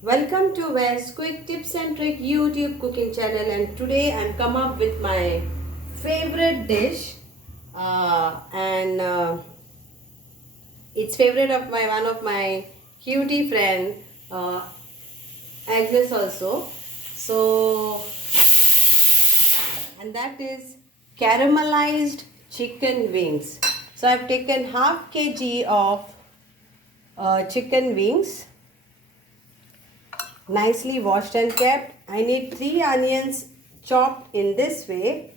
Welcome to West Quick Tips and Trick YouTube cooking channel, and today I'm come up with my favorite dish and it's favorite of my one of my cutie friend uh, Agnes also. So, and that is caramelized chicken wings. So I've taken half kg of chicken wings, nicely washed and kept. I need 3 onions chopped in this way.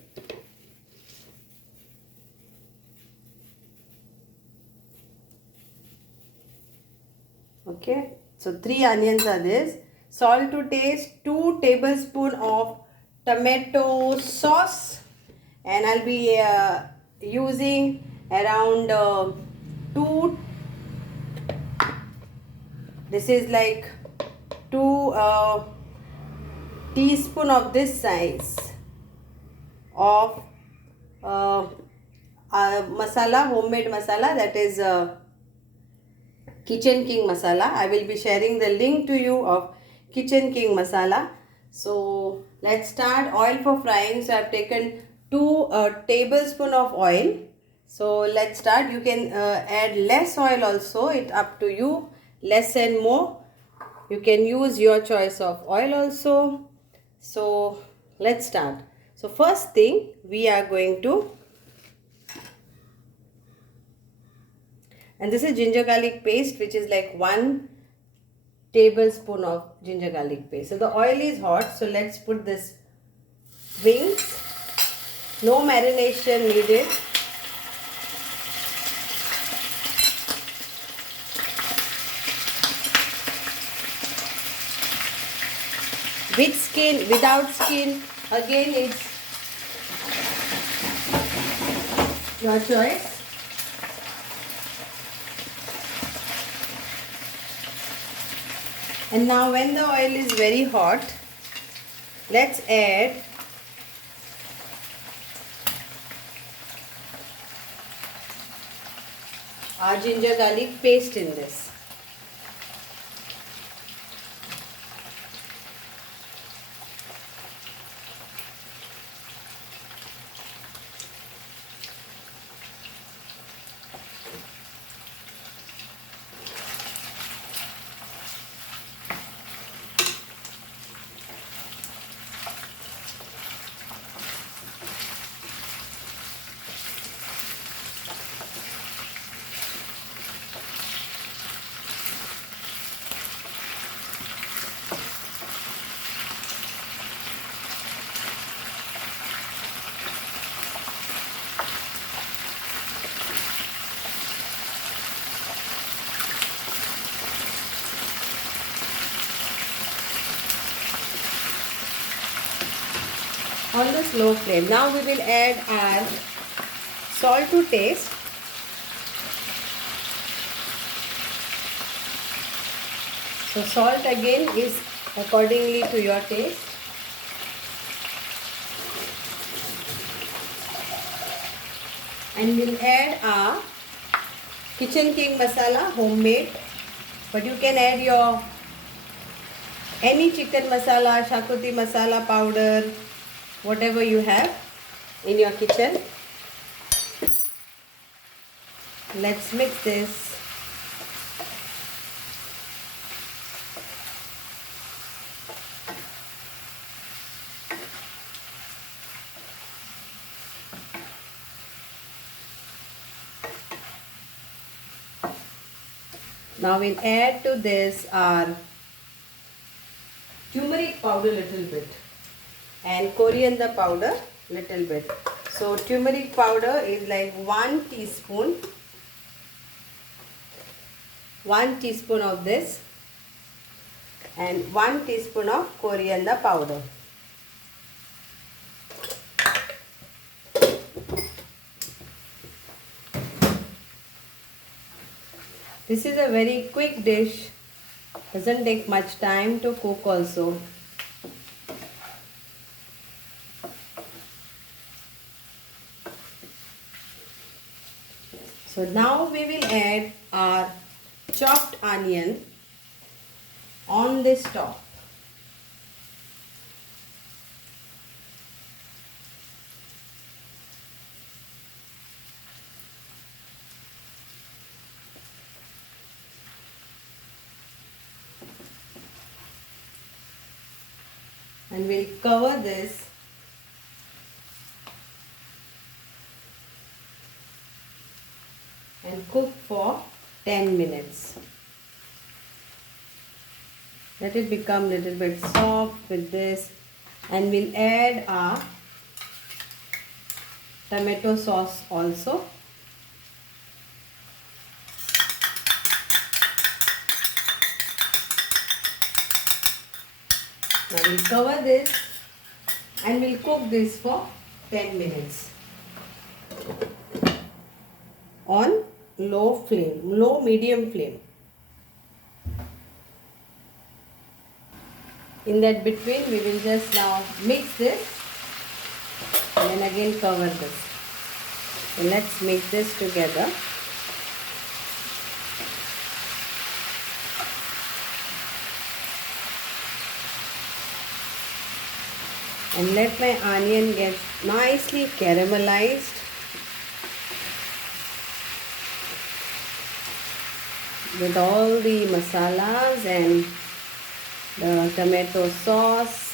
Okay, so 3 onions are this. Salt to taste, 2 tablespoons of tomato sauce, and I'll be using around 2, this is like 2 teaspoon of this size of uh, masala, homemade masala, that is Kitchen King Masala. I will be sharing the link to you of Kitchen King Masala. So let's start. Oil for frying. So I've taken 2 tablespoon of oil. So let's start. You can add less oil also. It's up to you. Less and more. You can use your choice of oil also. So let's start. So first thing we are going to, and this is ginger garlic paste, which is like 1 tablespoon of ginger garlic paste. So the oil is hot, so let's put this wings. No marination needed. With skin, without skin, again it's your choice. And now when the oil is very hot, let's add our ginger garlic paste in this. On the slow flame. Now we will add our salt to taste. So salt again is accordingly to your taste. And we'll add our Kitchen King Masala, homemade. But you can add your any chicken masala, shakuti masala powder, whatever you have in your kitchen. Let's mix this. Now we'll add to this our turmeric powder little bit and coriander powder little bit. So turmeric powder is like 1 teaspoon. 1 teaspoon of this and 1 teaspoon of coriander powder. This is a very quick dish. Doesn't take much time to cook also. So now we will add our chopped onion on this top. And we'll cover this and cook for 10 minutes. Let it become a little bit soft with this, and we'll add our tomato sauce also. Now we'll cover this and we'll cook this for 10 minutes on low medium flame. In that between, we will just now mix this and then again cover this. So let's mix this together. And let my onion get nicely caramelized. With all the masalas and the tomato sauce.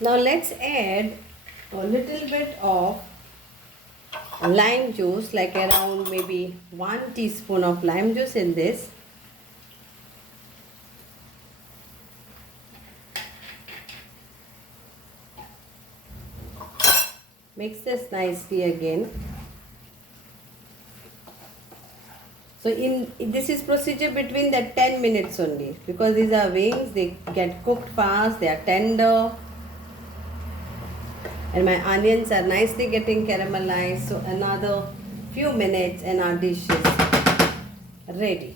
Now let's add a little bit of lime juice, like around maybe 1 teaspoon of lime juice in this. Mix this nicely again. So this is procedure between the 10 minutes only, because these are wings, they get cooked fast, they are tender. And my onions are nicely getting caramelized. So another few minutes and our dish is ready.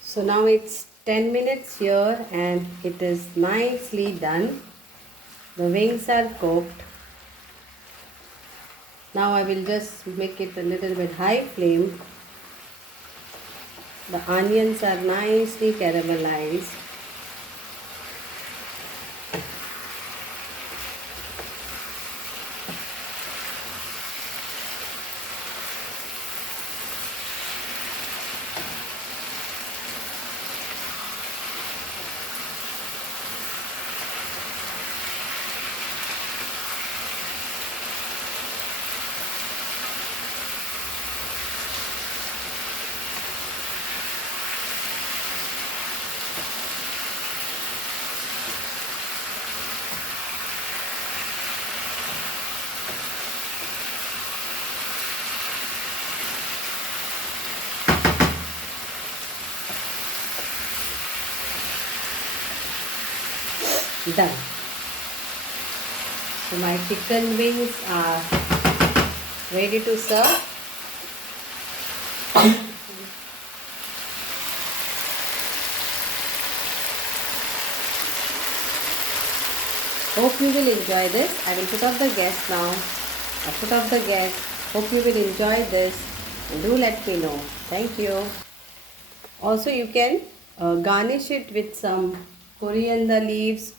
So now it's 10 minutes here and it is nicely done. The wings are cooked. Now I will just make it a little bit high flame. The onions are nicely caramelized. Done. So my chicken wings are ready to serve. Hope you will enjoy this. I will put off the gas now. I put off the gas. Hope you will enjoy this. And do let me know. Thank you. Also, you can garnish it with some coriander leaves,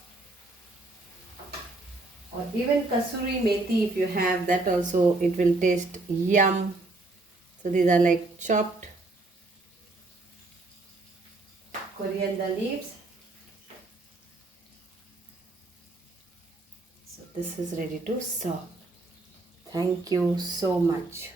or even kasuri methi if you have that also, it will taste yum. So these are like chopped coriander leaves. So this is ready to serve. Thank you so much.